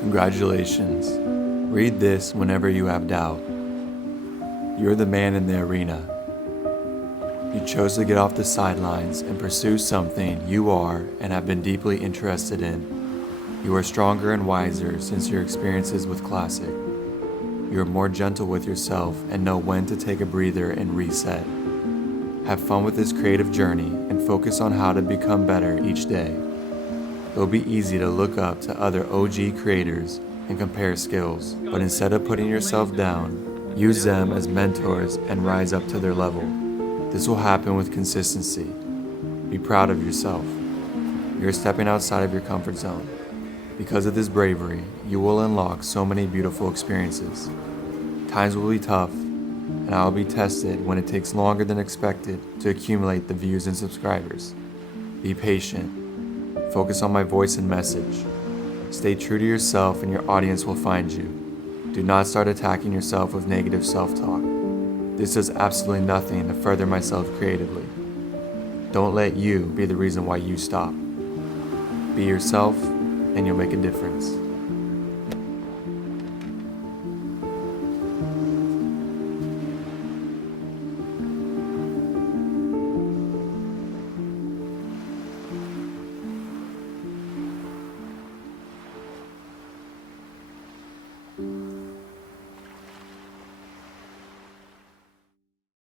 Congratulations. Read this whenever you have doubt. You're the man in the arena. You chose to get off the sidelines and pursue something you are and have been deeply interested in. You are stronger and wiser since your experiences with Classic. You are more gentle with yourself and know when to take a breather and reset. Have fun with this creative journey and focus on how to become better each day. It'll be easy to look up to other OG creators and compare skills, but instead of putting yourself down, use them as mentors and rise up to their level. This will happen with consistency. Be proud of yourself. You're stepping outside of your comfort zone. Because of this bravery, you will unlock so many beautiful experiences. Times will be tough, and I will be tested when it takes longer than expected to accumulate the views and subscribers. Be patient. Focus on my voice and message. Stay true to yourself and your audience will find you. Do not start attacking yourself with negative self-talk. This does absolutely nothing to further myself creatively. Don't let you be the reason why you stop. Be yourself and you'll make a difference.